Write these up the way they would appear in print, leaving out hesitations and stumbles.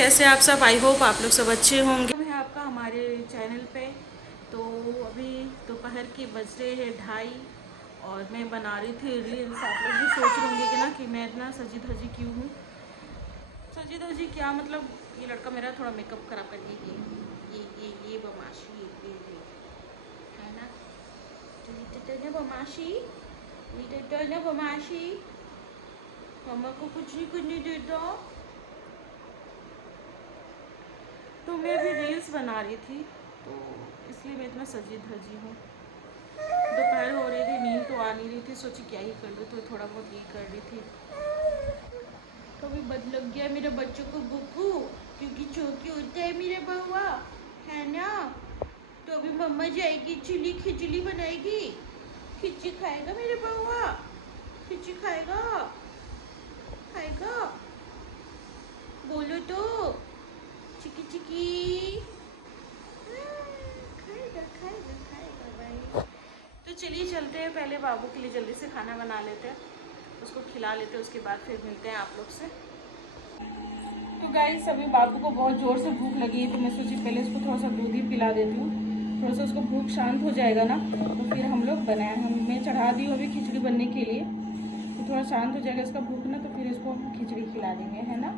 कैसे आप सब? आई होप आप लोग सब अच्छे होंगे। है आपका हमारे चैनल पे। तो अभी दोपहर के बज रहे हैं 2:30 और मैं बना रही थी रील्स। आप लोग भी सोच रहे होंगे कि ना कि मैं इतना सजी धजी क्यों हूँ। सजी धजी क्या मतलब, ये लड़का मेरा थोड़ा मेकअप खराब कर ये बदमाशी ये है ना। तो बदमाशी ये बदमाशी मम्मा को कुछ नहीं करने देता। तो मैं अभी रील्स बना रही थी तो इसलिए मैं इतना सजी धजी हूँ। दोपहर हो रही थी, नींद तो आ नहीं रही थी, सोची क्या ही कर लूँ तो थोड़ा बहुत ये कर रही थी। तो अभी बद लग गया मेरे बच्चों को बुकू, क्योंकि चौकी होता है मेरा बउआ, है ना। तो अभी मम्मा जाएगी चिली खिचड़ी बनाएगी, खिचड़ी खाएगा मेरे बउआ, खिचड़ी खाएगा खाएगा, बोलो तो चिकी चिकी। खाएगा खाएगा खाएगा भाई। तो चलिए चलते हैं, पहले बाबू के लिए जल्दी से खाना बना लेते हैं, उसको खिला लेते हैं, उसके बाद फिर मिलते हैं आप लोग से। तो गाइस अभी बाबू को बहुत ज़ोर से भूख लगी है, तो मैं सोची पहले उसको थोड़ा सा दूध ही पिला देती हूँ, थोड़ा सा उसको भूख शांत हो जाएगा ना, तो फिर हम लोग बनाए मैं चढ़ा दी हूँ अभी खिचड़ी बनने के लिए। तो थोड़ा शांत हो जाएगा इसका भूख ना, तो फिर इसको हम खिचड़ी खिला देंगे, है ना।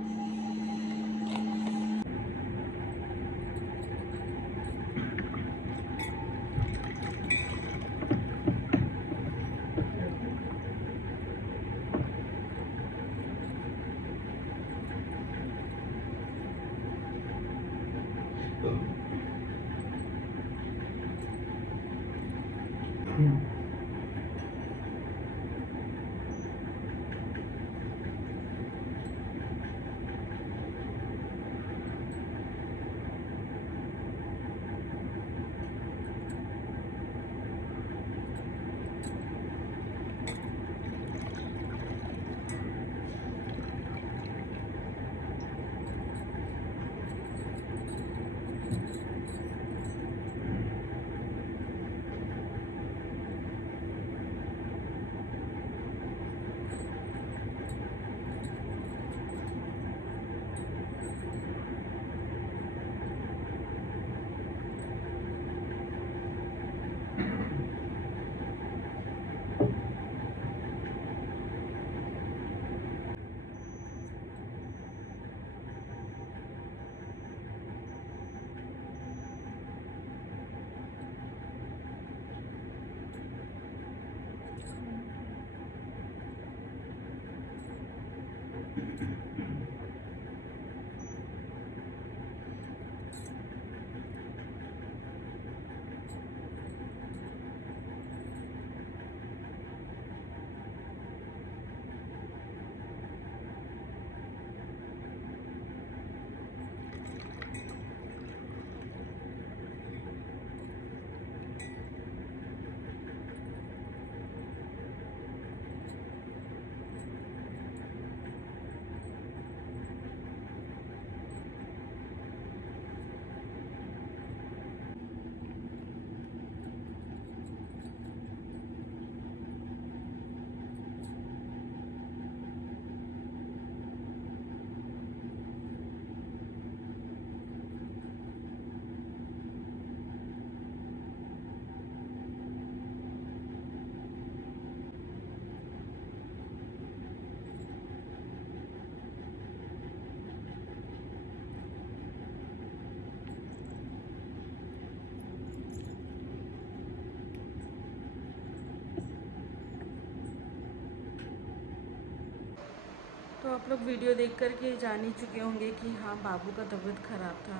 तो आप लोग वीडियो देख कर के जान ही चुके होंगे कि हाँ बाबू का तबीयत ख़राब था।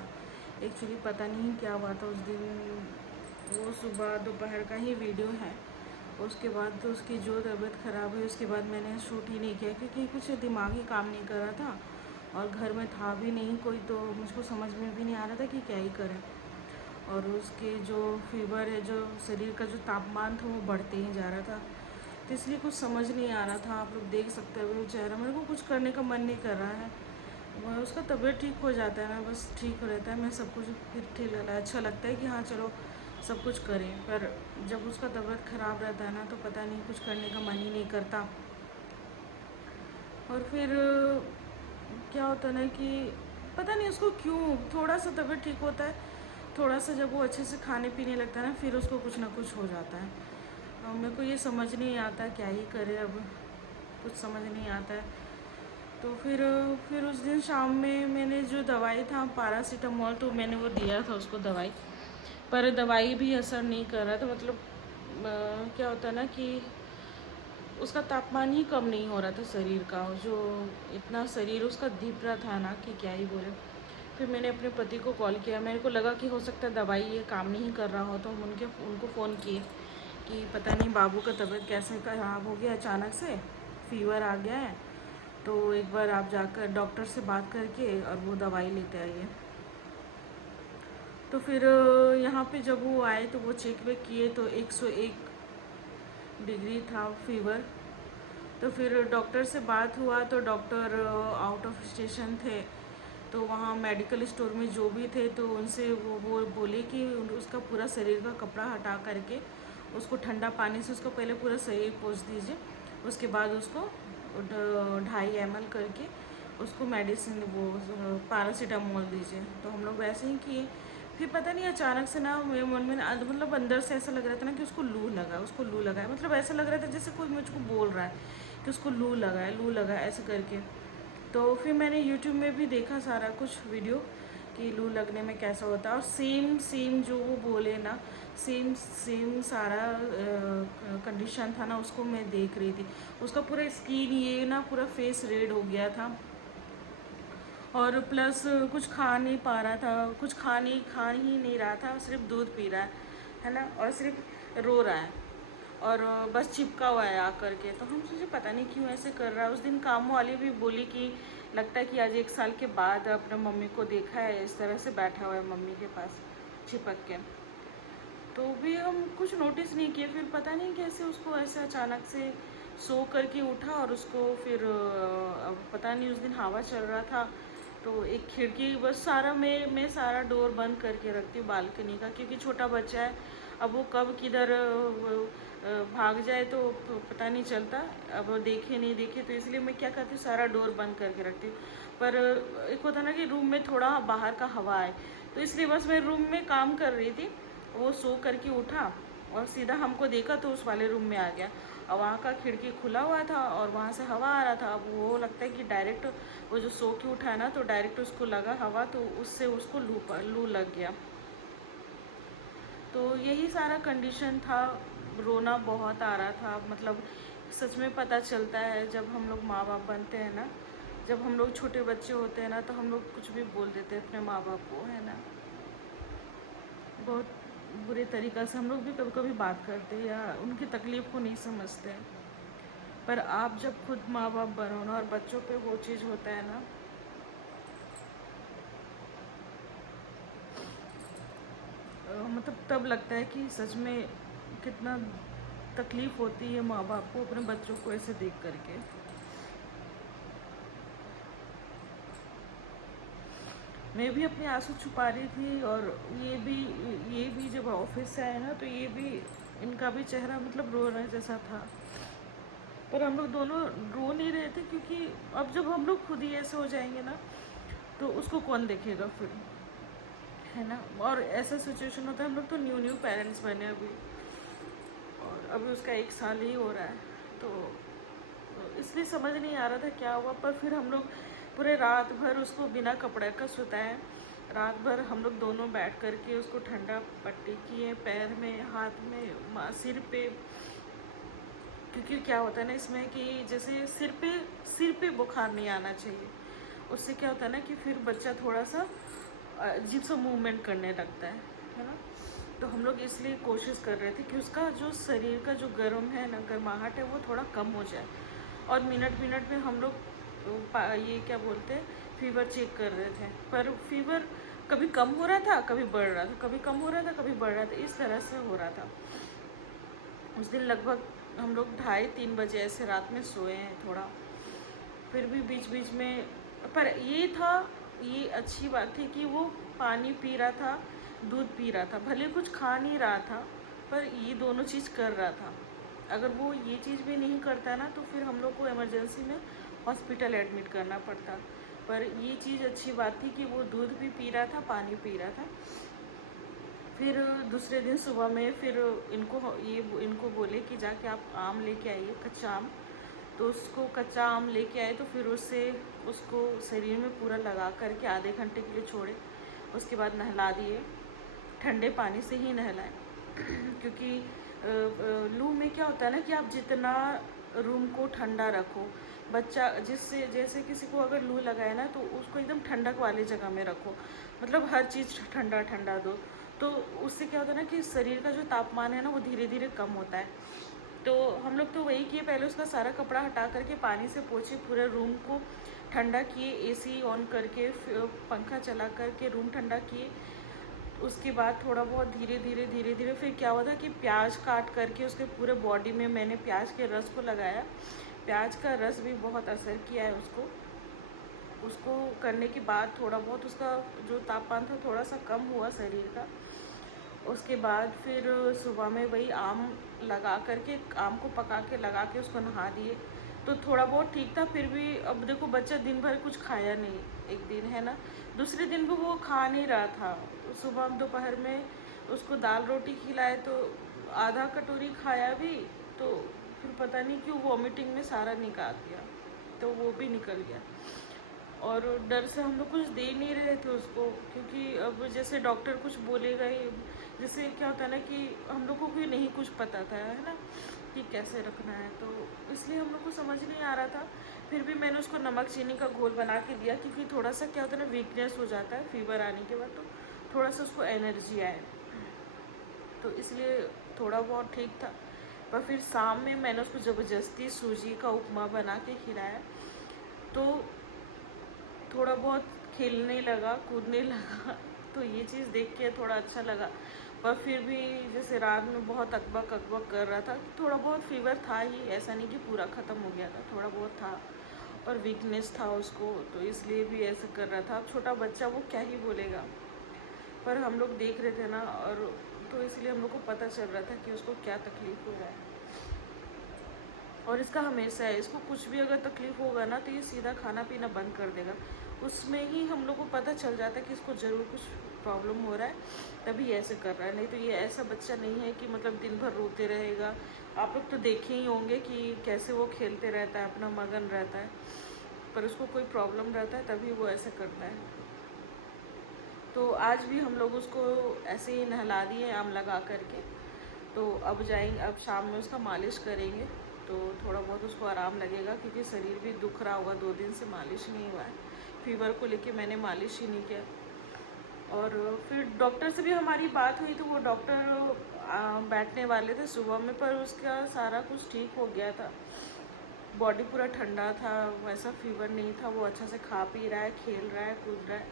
एक्चुअली पता नहीं क्या हुआ था उस दिन, वो सुबह दोपहर का ही वीडियो है। उसके बाद तो उसकी जो तबीयत ख़राब हुई उसके बाद मैंने शूट ही नहीं किया, क्योंकि कुछ दिमाग ही काम नहीं कर रहा था और घर में था भी नहीं कोई, तो मुझको समझ में भी नहीं आ रहा था कि क्या ही करें। और उसके जो फीवर है, जो शरीर का जो तापमान था वो बढ़ते ही जा रहा था, तो इसलिए कुछ समझ नहीं आ रहा था। आप लोग देख सकते हो वो चेहरा, मेरे को कुछ करने का मन नहीं कर रहा है। वो उसका तबीयत ठीक हो जाता है ना, बस ठीक हो रहता है, मैं सब कुछ फिर ठीक लगता है, अच्छा लगता है कि हाँ चलो सब कुछ करें। पर जब उसका तबीयत ख़राब रहता है ना, तो पता नहीं कुछ करने का मन ही नहीं करता। और फिर क्या होता है ना कि पता नहीं उसको क्यों थोड़ा सा तबीयत ठीक होता है, थोड़ा सा जब वो अच्छे से खाने पीने लगता है ना, फिर उसको कुछ ना कुछ हो जाता है। मेरे को ये समझ नहीं आता क्या ही करे अब, कुछ समझ नहीं आता है। तो फिर उस दिन शाम में मैंने जो दवाई था पैरासीटामोल, तो मैंने वो दिया था उसको दवाई, पर दवाई भी असर नहीं कर रहा था। मतलब क्या होता है ना कि उसका तापमान ही कम नहीं हो रहा था शरीर का, जो इतना शरीर उसका दीप रहा था ना कि क्या ही बोले। फिर मैंने अपने पति को कॉल किया, मेरे को लगा कि हो सकता है दवाई ये काम नहीं कर रहा हो, तो हम उनको फ़ोन किए कि पता नहीं बाबू का तबीयत कैसे ख़राब हो गया, अचानक से फीवर आ गया है, तो एक बार आप जाकर डॉक्टर से बात करके और वो दवाई लेते आइए। तो फिर यहाँ पे जब वो आए तो वो चेक वेक किए तो 101 डिग्री था फीवर। तो फिर डॉक्टर से बात हुआ तो डॉक्टर आउट ऑफ स्टेशन थे, तो वहाँ मेडिकल स्टोर में जो भी थे तो उनसे वो बोले कि उसका पूरा शरीर का कपड़ा हटा करके उसको ठंडा पानी से उसको पहले पूरा शरीर पोंछ दीजिए, उसके बाद उसको 2.5 ml करके उसको मेडिसिन वो पैरासीटामोल दीजिए। तो हम लोग वैसे ही किए। फिर पता नहीं अचानक से ना मेरे मन में मतलब अंदर से ऐसा लग रहा था ना कि उसको लू लगा है, मतलब ऐसा लग रहा था जैसे कोई मुझको बोल रहा है कि उसको लू लगा है ऐसे करके। तो फिर मैंने यूट्यूब में भी देखा सारा कुछ वीडियो कि लू लगने में कैसा होता है, और सेम जो वो बोले ना, सेम सारा कंडीशन था ना, उसको मैं देख रही थी। उसका पूरा स्किन ये ना पूरा फेस रेड हो गया था, और प्लस कुछ खा नहीं पा रहा था, कुछ खा ही नहीं रहा था, सिर्फ दूध पी रहा है ना, और सिर्फ रो रहा है और बस चिपका हुआ है आकर के। तो हम सोचे पता नहीं क्यों ऐसे कर रहा है। उस दिन काम वाली भी बोली कि लगता है कि आज 1 साल के बाद अपने मम्मी को देखा है इस तरह से बैठा हुआ है मम्मी के पास चिपक के। तो भी हम कुछ नोटिस नहीं किए। फिर पता नहीं कैसे उसको ऐसे अचानक से सो करके उठा, और उसको फिर अब पता नहीं उस दिन हवा चल रहा था तो एक खिड़की बस सारा मैं सारा डोर बंद करके रखती हूँ बालकनी का, क्योंकि छोटा बच्चा है, अब वो कब किधर भाग जाए तो पता नहीं चलता, अब वो देखे नहीं देखे, तो इसलिए मैं क्या करती हूँ सारा डोर बंद करके रखती हूँ। पर एक होता ना कि रूम में थोड़ा बाहर का हवा आए, तो इसलिए बस मैं रूम में काम कर रही थी, वो सो करके उठा और सीधा हमको देखा तो उस वाले रूम में आ गया, और वहाँ का खिड़की खुला हुआ था और वहाँ से हवा आ रहा था। अब वो लगता है कि डायरेक्ट वो जो सो के उठा है ना, तो डायरेक्ट उसको लगा हवा, तो उससे उसको लू लग गया। तो यही सारा कंडीशन था। रोना बहुत आ रहा था, मतलब सच में पता चलता है जब हम लोग माँ बाप बनते हैं ना, जब हम लोग छोटे बच्चे होते हैं ना, तो हम लोग कुछ भी बोल देते हैं अपने माँ बाप को, है ना। बहुत बुरे तरीक़ा से हम लोग भी कभी कभी बात करते हैं या उनकी तकलीफ़ को नहीं समझते हैं। पर आप जब खुद माँ बाप बनो ना और बच्चों पे वो चीज़ होता है ना, मतलब तब लगता है कि सच में कितना तकलीफ़ होती है माँ बाप को अपने बच्चों को ऐसे देख करके। मैं भी अपने आंसू छुपा रही थी, और ये भी जब ऑफिस से आए ना, तो ये भी इनका भी चेहरा मतलब रो रहे जैसा था। पर हम लोग दोनों रो नहीं रहे थे, क्योंकि अब जब हम लोग खुद ही ऐसे हो जाएंगे ना, तो उसको कौन देखेगा फिर, है ना। और ऐसा सिचुएशन होता है, हम लोग तो न्यू पेरेंट्स बने अभी, और अभी उसका 1 साल ही हो रहा है, तो इसलिए समझ नहीं आ रहा था क्या हुआ। पर फिर हम लोग पूरे रात भर उसको बिना कपड़े का सुताए, रात भर हम लोग दोनों बैठ करके उसको ठंडा पट्टी किए पैर में, हाथ में, सिर पे, क्योंकि क्या होता है ना इसमें कि जैसे सिर पे बुखार नहीं आना चाहिए, उससे क्या होता है ना कि फिर बच्चा थोड़ा सा अजीब सा मूवमेंट करने लगता है ना। तो हम लोग इसलिए कोशिश कर रहे थे कि उसका जो शरीर का जो गर्म है ना, गर्माहट है, वो थोड़ा कम हो जाए। और मिनट मिनट में हम लोग ये क्या बोलते हैं फीवर चेक कर रहे थे, पर फीवर कभी कम हो रहा था, कभी बढ़ रहा था, कभी कम हो रहा था, कभी बढ़ रहा था, इस तरह से हो रहा था। उस दिन लगभग हम लोग 2:30-3 बजे ऐसे रात में सोए हैं थोड़ा, फिर भी बीच बीच में। पर ये अच्छी बात थी कि वो पानी पी रहा था, दूध पी रहा था, भले कुछ खा नहीं रहा था, पर ये दोनों चीज़ कर रहा था। अगर वो ये चीज़ भी नहीं करता ना, तो फिर हम लोग को इमरजेंसी में हॉस्पिटल एडमिट करना पड़ता। पर ये चीज़ अच्छी बात थी कि वो दूध भी पी रहा था, पानी पी रहा था। फिर दूसरे दिन सुबह में फिर इनको बोले कि जाके आप आम लेके आइए, कच्चा आम। तो उसको कच्चा आम लेके आए, तो फिर उसको शरीर में पूरा लगा करके आधे घंटे के लिए छोड़े। उसके बाद नहला दिए, ठंडे पानी से ही नहलाए क्योंकि लू में क्या होता है ना कि आप जितना रूम को ठंडा रखो, बच्चा जिससे जैसे किसी को अगर लू लगाए ना, तो उसको एकदम ठंडक वाली जगह में रखो, मतलब हर चीज़ ठंडा ठंडा दो। तो उससे क्या होता है ना कि शरीर का जो तापमान है ना वो धीरे धीरे कम होता है। तो हम लोग तो वही किए, पहले उसका सारा कपड़ा हटा करके पानी से पोंछे, पूरे रूम को ठंडा किए, एसी ऑन करके, पंखा चला करके रूम ठंडा किए। उसके बाद थोड़ा बहुत धीरे धीरे फिर क्या हुआ था कि प्याज काट करके उसके पूरे बॉडी में मैंने प्याज के रस को लगाया। प्याज का रस भी बहुत असर किया है उसको करने के बाद थोड़ा बहुत उसका जो तापमान था थोड़ा सा कम हुआ शरीर का। उसके बाद फिर सुबह में वही आम लगा करके, आम को पका के लगा के उसको नहा दिए, तो थोड़ा बहुत ठीक था। फिर भी अब देखो बच्चा दिन भर कुछ खाया नहीं, एक दिन है ना, दूसरे दिन भी वो खा नहीं रहा था। सुबह दोपहर में उसको दाल रोटी खिलाए तो आधा कटोरी खाया भी, तो फिर पता नहीं क्यों वॉमिटिंग में सारा निकाल दिया, तो वो भी निकल गया। और डर से हम लोग कुछ दे नहीं रहे थे उसको, क्योंकि अब जैसे डॉक्टर कुछ बोलेगा ही, जैसे क्या होता है ना कि हम लोग को भी नहीं कुछ पता था, है ना, कि कैसे रखना है, तो इसलिए हम लोग को समझ नहीं आ रहा था। फिर भी मैंने उसको नमक चीनी का घोल बना के दिया, क्योंकि थोड़ा सा क्या होता है ना, वीकनेस हो जाता है फीवर आने के बाद, तो थोड़ा सा उसको एनर्जी आए, तो इसलिए थोड़ा बहुत ठीक था। पर फिर शाम में मैंने उसको ज़बरदस्ती सूजी का उपमा बना के खिलाया, तो थोड़ा बहुत खेलने लगा, कूदने लगा, तो ये चीज़ देख के थोड़ा अच्छा लगा। पर फिर भी जैसे रात में बहुत अकबक अकबक कर रहा था, थोड़ा बहुत फीवर था ही, ऐसा नहीं कि पूरा ख़त्म हो गया था, थोड़ा बहुत था, और वीकनेस था उसको, तो इसलिए भी ऐसा कर रहा था। अब छोटा बच्चा वो क्या ही बोलेगा, पर हम लोग देख रहे थे ना, और तो इसलिए हम लोग को पता चल रहा था कि उसको क्या तकलीफ़ हो रहा है। और इसका हमेशा है, इसको कुछ भी अगर तकलीफ़ होगा ना, तो ये सीधा खाना पीना बंद कर देगा। उसमें ही हम लोग को पता चल जाता है कि इसको ज़रूर कुछ प्रॉब्लम हो रहा है, तभी ऐसे कर रहा है। नहीं तो ये ऐसा बच्चा नहीं है कि मतलब दिन भर रोते रहेगा। आप लोग तो देखे ही होंगे कि कैसे वो खेलते रहता है, अपना मगन रहता है, पर उसको कोई प्रॉब्लम रहता है तभी वो ऐसे करता है। तो आज भी हम लोग उसको ऐसे ही नहला दिए आम लगा करके। तो अब जाएंगे, अब शाम में उसका मालिश करेंगे, तो थोड़ा बहुत उसको आराम लगेगा, क्योंकि शरीर भी दुख रहा होगा, 2 दिन से मालिश नहीं हुआ है। फीवर को लेके मैंने मालिश ही नहीं किया। और फिर डॉक्टर से भी हमारी बात हुई, तो वो डॉक्टर बैठने वाले थे सुबह में, पर उसका सारा कुछ ठीक हो गया था। बॉडी पूरा ठंडा था, वैसा फीवर नहीं था, वो अच्छा से खा पी रहा है, खेल रहा है, कूद रहा है।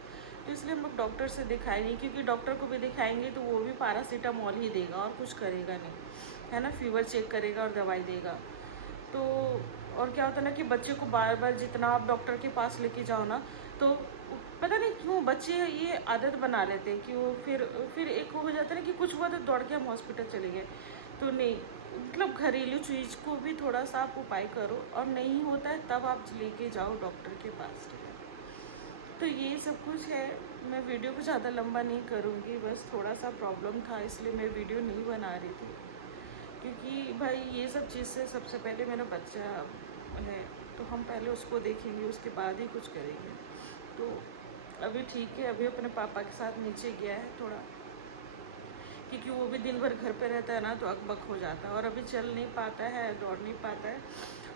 तो इसलिए हम लोग डॉक्टर से दिखाए नहीं, क्योंकि डॉक्टर को भी दिखाएंगे तो वो भी पैरासीटामॉल ही देगा और कुछ करेगा नहीं, है ना, फीवर चेक करेगा और दवाई देगा। तो और क्या होता है ना कि बच्चे को बार बार जितना आप डॉक्टर के पास लेके जाओ ना, तो पता नहीं क्यों बच्चे ये आदत बना लेते हैं कि वो फिर एक हो जाता है ना कि कुछ हुआ तो दौड़ के हम हॉस्पिटल चले गए। तो नहीं, मतलब घरेलू चीज़ को भी थोड़ा सा आप उपाय करो, और नहीं होता है तब आप लेके जाओ डॉक्टर के पास। तो ये सब कुछ है। मैं वीडियो को ज़्यादा लंबा नहीं करूँगी, बस थोड़ा सा प्रॉब्लम था इसलिए मैं वीडियो नहीं बना रही थी, क्योंकि भाई ये सब चीज़ से सबसे पहले मेरा बच्चा है, तो हम पहले उसको देखेंगे, उसके बाद ही कुछ करेंगे। तो अभी ठीक है, अभी अपने पापा के साथ नीचे गया है थोड़ा, क्योंकि वो भी दिन भर घर पे रहता है ना, तो अकबक हो जाता है, और अभी चल नहीं पाता है, दौड़ नहीं पाता है,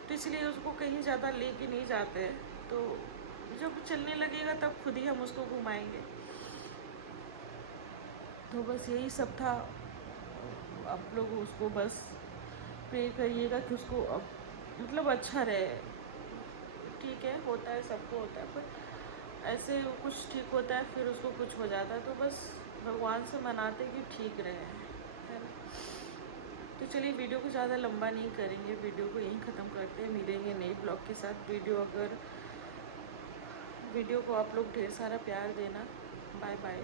तो इसलिए उसको कहीं ज़्यादा लेके नहीं जाते हैं। तो जब चलने लगेगा तब खुद ही हम उसको घुमाएंगे। तो बस यही सब था। आप लोग उसको बस प्रे करिएगा कि उसको अब मतलब अच्छा रहे। ठीक है, होता है, सबको होता है, पर ऐसे कुछ ठीक होता है फिर उसको कुछ हो जाता है, तो बस भगवान से मनाते कि ठीक रहे, है ना। तो चलिए वीडियो को ज़्यादा लंबा नहीं करेंगे, वीडियो को यहीं ख़त्म करते हैं, मिलेंगे नए ब्लॉग के साथ। वीडियो को आप लोग ढेर सारा प्यार देना। Bye bye.